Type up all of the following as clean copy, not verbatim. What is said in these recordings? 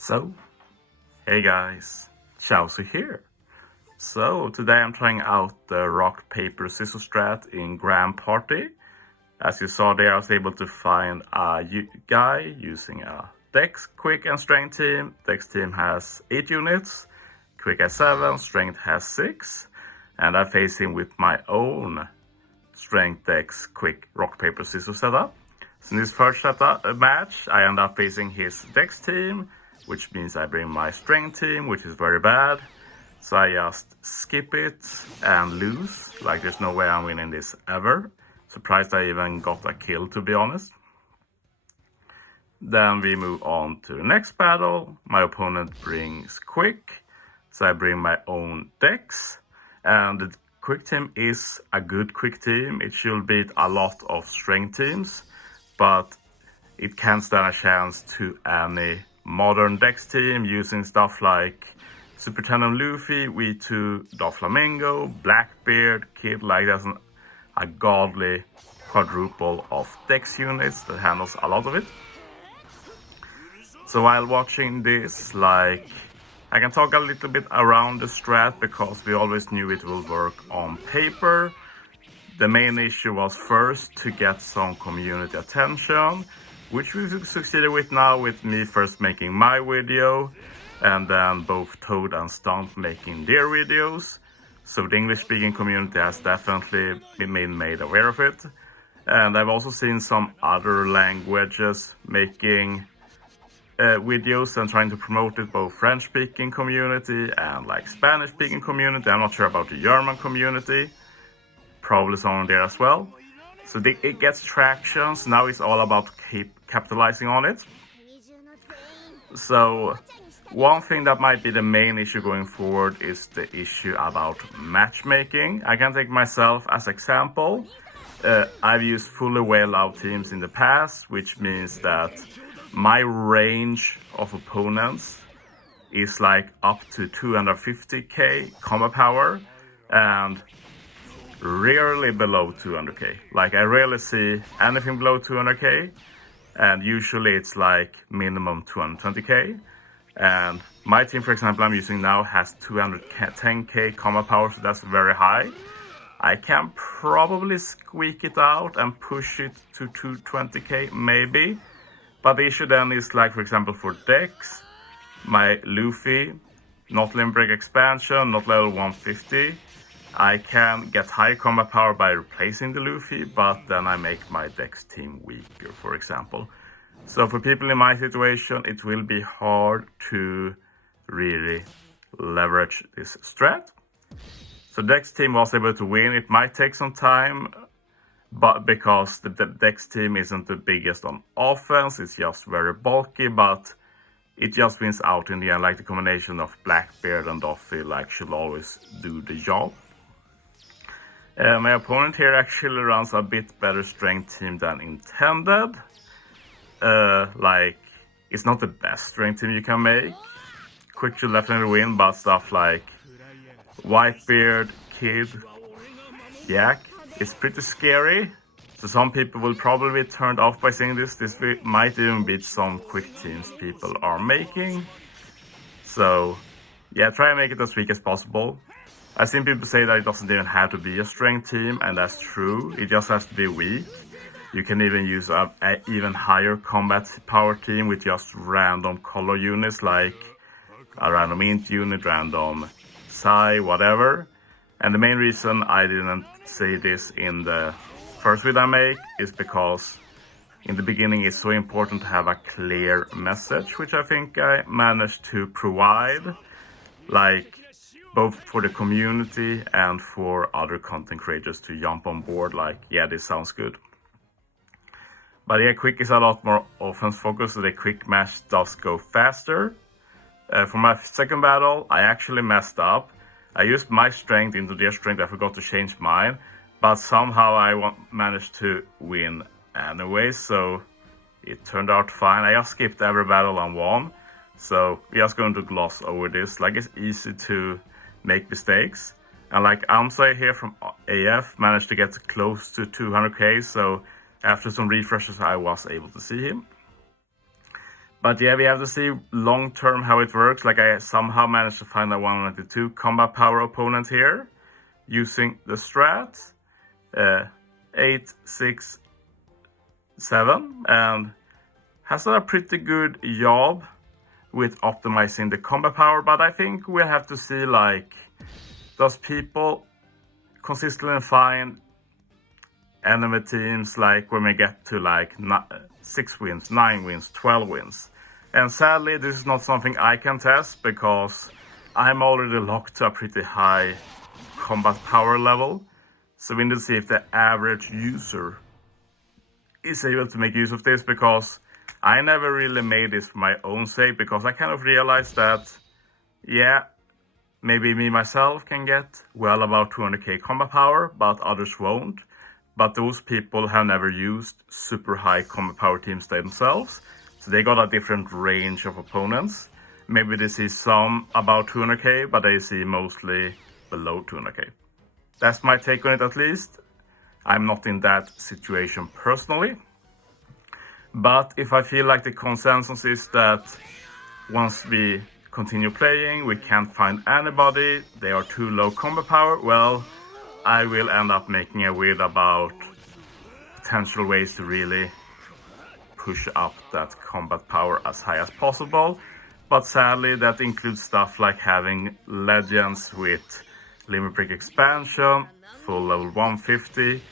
So, hey guys, Chauzu here. So, today I'm trying out the Rock-Paper-Scissor strat in Grand Party. As you saw there, I was able to find a guy using a Dex, Quick and Strength team. Dex team has 8 units, Quick has 7, Strength has 6. And I face him with my own Strength, Dex, Quick, Rock-Paper-Scissor setup. So in this first match, I end up facing his Dex team, which means I bring my Strength team, which is very bad. So I just skip it and lose. Like, there's no way I'm winning this ever. Surprised I even got a kill, to be honest. Then we move on to the next battle. My opponent brings Quick, so I bring my own Dex. And the Quick team is a good Quick team. It should beat a lot of Strength teams, but it can stand a chance to any modern Dex team using stuff like Super Tandem Luffy, V2 Doflamingo, Blackbeard, Kid. Like, there's a godly quadruple of Dex units that handles a lot of it. So while watching this, like, I can talk a little bit around the strat because we always knew it will work on paper. The main issue was first to get some community attention, which we succeeded with now, with me first making my video and then both Toad and Stomp making their videos. So the English-speaking community has definitely been made aware of it. And I've also seen some other languages making videos and trying to promote it, both French-speaking community and like Spanish-speaking community. I'm not sure about the German community. Probably someone there as well. So it gets traction. So now it's all about capitalizing on it. So one thing that might be the main issue going forward is the issue about matchmaking. I can take myself as example. I've used fully well-out teams in the past, which means that my range of opponents is like up to 250k combat power and rarely below 200k. Like, I rarely see anything below 200k, and usually it's like minimum 220k. And my team, for example, I'm using now has 210k combat power, so that's very high. I can probably squeak it out and push it to 220k maybe. But the issue then is, like, for example, for Dex, my Luffy, not limit break expansion, not level 150. I can get high combat power by replacing the Luffy, but then I make my Dex team weaker, for example. So for people in my situation, it will be hard to really leverage this strat. So Dex team was able to win. It might take some time, but because the Dex team isn't the biggest on offense, it's just very bulky, but it just wins out in the end. Like, the combination of Blackbeard and Doffy, like, should always do the job. My opponent here actually runs a bit better Strength team than intended. Like, it's not the best Strength team you can make. Quick should definitely win, but stuff like Whitebeard, Kid, Yak, it's pretty scary. So some people will probably be turned off by seeing this. This might even beat some Quick teams people are making. So yeah, try and make it as weak as possible. I've seen people say that it doesn't even have to be a Strength team, and that's true. It just has to be weak. You can even use an even higher combat power team with just random color units, like a random int unit, random psi, whatever. And the main reason I didn't say this in the first video I make is because in the beginning it's so important to have a clear message, which I think I managed to provide, like, both for the community and for other content creators to jump on board, like, yeah, this sounds good. But yeah, Quick is a lot more offense focused, so the Quick match does go faster. For my second battle, I actually messed up. I used my Strength into their Strength. I forgot to change mine, but somehow I managed to win anyway, so it turned out fine. I just skipped every battle and won, so we're just going to gloss over this. Like, it's easy to make mistakes, and like Amsai here from AF managed to get close to 200k, so after some refreshes I was able to see him. But yeah, we have to see long term how it works. Like I somehow managed to find a 192 combat power opponent here using the strat 8, 6, 7, and has done a pretty good job with optimizing the combat power. But I think we'll have to see, like, does people consistently find enemy teams like when we get to like 6 wins, 9 wins, 12 wins. And sadly, this is not something I can test because I'm already locked to a pretty high combat power level. So we need to see if the average user is able to make use of this, because I never really made this for my own sake, because I kind of realized that, yeah, maybe me myself can get well about 200k combat power, but others won't. But those people have never used super high combat power teams themselves, so they got a different range of opponents. Maybe they see some about 200k, but they see mostly below 200k. That's my take on it, at least. I'm not in that situation personally. But if I feel like the consensus is that once we continue playing, we can't find anybody, they are too low combat power, well, I will end up making a video about potential ways to really push up that combat power as high as possible. But sadly, that includes stuff like having legends with limit break expansion, full level 150,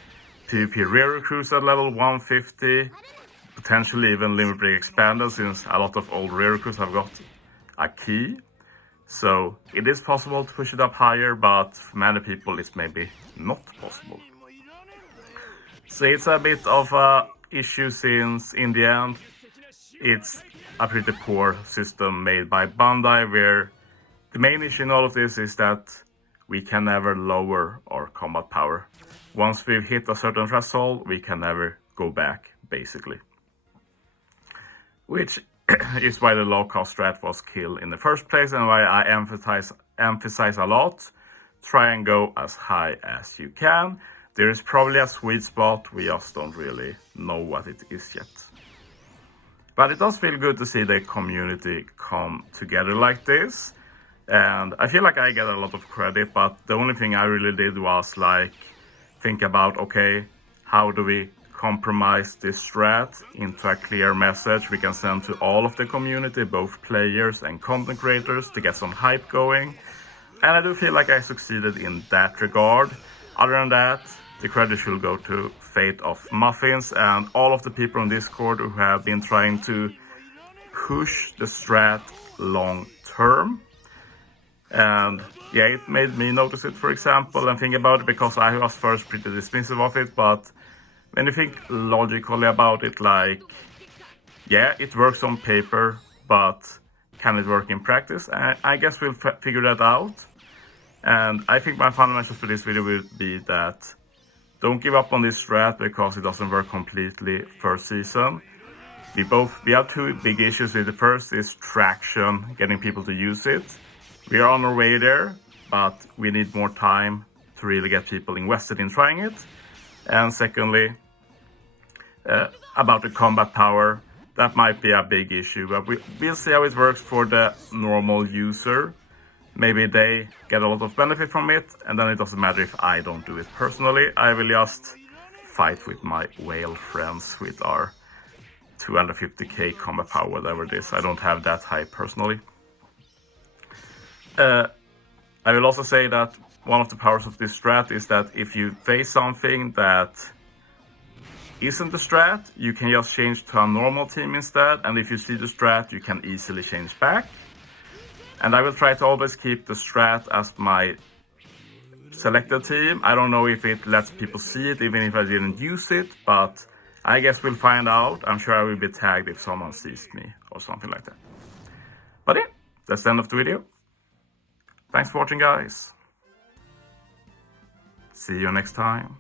PvP rear recruits at level 150, potentially even limit break expanded, since a lot of old rear recruits have got a key. So it is possible to push it up higher, but for many people it's maybe not possible. So it's a bit of a issue, since in the end it's a pretty poor system made by Bandai, where the main issue in all of this is that we can never lower our combat power. Once we've hit a certain threshold, we can never go back, basically. Which is why the low cost strat was killed in the first place, and why I emphasize a lot, try and go as high as you can. There is probably a sweet spot, we just don't really know what it is yet. But it does feel good to see the community come together like this, and I feel like I get a lot of credit, but the only thing I really did was like think about, okay, how do we compromise this strat into a clear message we can send to all of the community, both players and content creators, to get some hype going. And I do feel like I succeeded in that regard. Other than that, the credit should go to Fate of Muffins and all of the people on Discord who have been trying to push the strat long term. And yeah, it made me notice it, for example, and think about it, because I was first pretty dismissive of it, but when you think logically about it, like, yeah, it works on paper, but can it work in practice? I guess we'll figure that out. And I think my fundamentals for this video will be that don't give up on this strat because it doesn't work completely first season. We have two big issues with the first is traction, getting people to use it. We are on our way there, but we need more time to really get people invested in trying it. And secondly, about the combat power, that might be a big issue, but we'll see how it works for the normal user. Maybe they get a lot of benefit from it, and then it doesn't matter if I don't do it personally. I will just fight with my whale friends with our 250k combat power, whatever it is. I don't have that high personally. I will also say that one of the powers of this strat is that if you face something that isn't the strat, you can just change to a normal team instead, and if you see the strat, you can easily change back. And I will try to always keep the strat as my selected team. I don't know if it lets people see it, even if I didn't use it, but I guess we'll find out. I'm sure I will be tagged if someone sees me or something like that. But yeah, that's the end of the video. Thanks for watching, guys. See you next time.